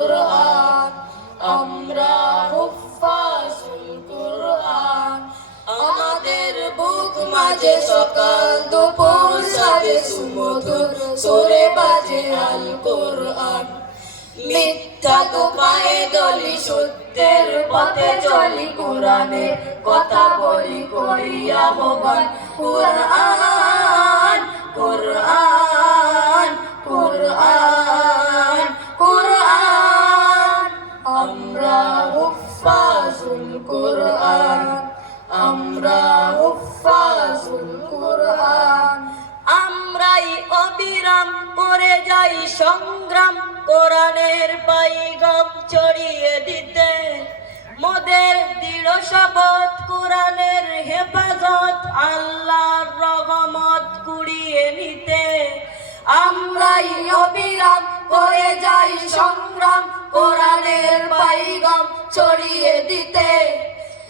কুরআন আমরা হুফাজুল কুরআন আমাদের বুক মাঝে সকাল দুপুর সাজে সুমধুর সুরে বাজে আল কুরআন মিথ্যা তো পায়ে দলি সত্যের পথে চলি কোরআনের কথা বলি করি আহ্বান কুরআন কুরআন কুরআন কুরআন আমরা হুফাজুল কুরআন আমরা হুফাজুল কুরআন আমরাই অবিরাম করে যাই সংগ্রাম কোরআনের পাইগাম ছড়িয়ে দিতে মোদের দৃঢ় শপথ কোরআনের হেফাজত আল্লাহর রহমত কুড়িয়ে নিতে আমরাই অবিরাম করে যাই সংগ্রাম কোরআনের পাইগাম ছড়িয়ে দিতে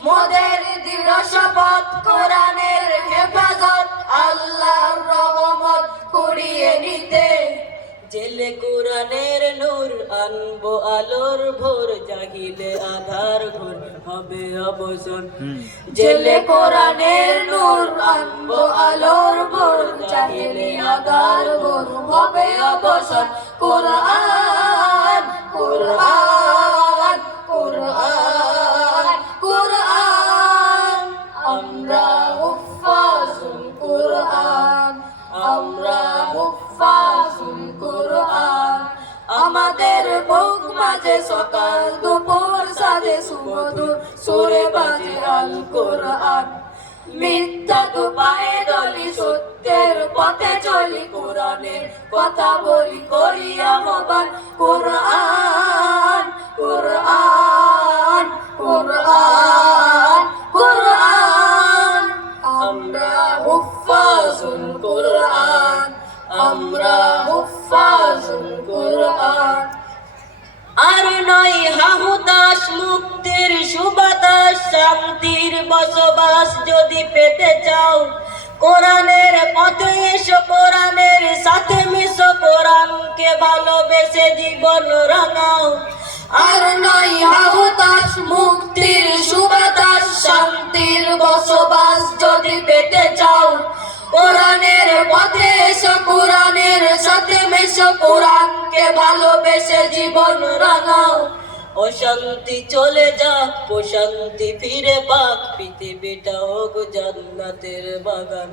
মোদের দৃঢ় শপথ কোরআনের হেফাজত আল্লাহর রহমত কুড়িয়ে নিতে জেলে কোরআনের নূর আনবো আলোর ভোর জাগিলে আধার ঘোর হবে অবসর জেলে কোরআনের নূর আনবো আলোর ভোর জাগিলে আধার ঘোর হবে অবসর কোরআন কোরআন কোরআন কোরআন আমরা হুফাজুল কোরআন আমরা হুফাজুল কোরআন আমাদের বুক মাঝে সকাল দুপুর সাজে সুমধুর সুরে বাজে আল কোরআন মিথ্যা তো পায়ে দলি সত্যের পথে চলি কোরআনের কথা বলি করি আহ্বান কোরআন কোরআন কোরআন কোরআন আমরা হুফাজুল কোরআন আমরা হুফাজুল কোরআন আর নয় হাহুতাস মুক্তির সুবাতাস শান্তির বসবাস যদি পেতে চাও কোরআনের পথে এসো কোরআনের সাথে মিশো কোরআনকে ভালোবেসে জীবন রাঙাও আর নয় হাহুতাস মুক্তির সুবাতাস শান্তির বসবাস যদি পেতে চাও কোরআনের পথে এসো কোরআনের সাথে মিশো কোরআনকে ভালোবেসে জীবন রাঙাও অশান্তি চলে যাক প্রশান্তি ফিরে পাক পৃথিবীটা হোক জান্নাতের বাগান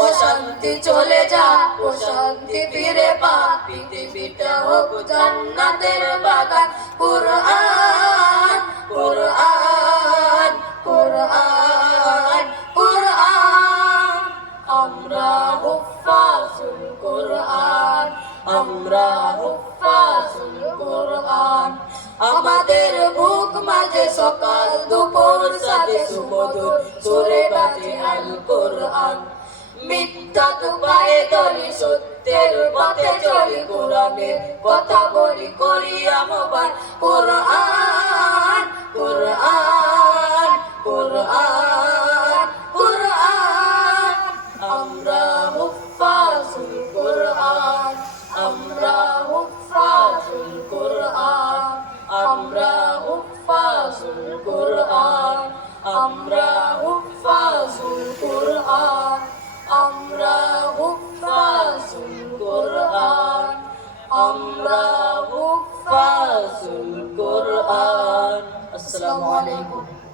অশান্তি চলে যাক প্রশান্তি ফিরে পাক পৃথিবীটা হোক জান্নাতের বাগান কোরআন কোরআন কোরআন কোরআন আমরা হুফাজুল কোরআন আমরা হুফাজুল কোরআন আমাদের বুক মাঝে সকাল দুপুর সাজে সুমধুর সুরে বাজে আল কোরআন মিথ্যা তো পায়ে দলি সত্যের পথে চলি কোরআনের কথা বলি করি আহ্বান কোরআন কোরআন কোরআন কোরআন আমরা হুফাজুল কোরআন আমরা হুফাজুল কোরআন আমরা হুফাজুল কোরআন আমরা হুফাজুল কোরআন আমরা হুফাজুল কোরআন আমরা হুফাজুল কোরআন আসসালামু আলাইকুম।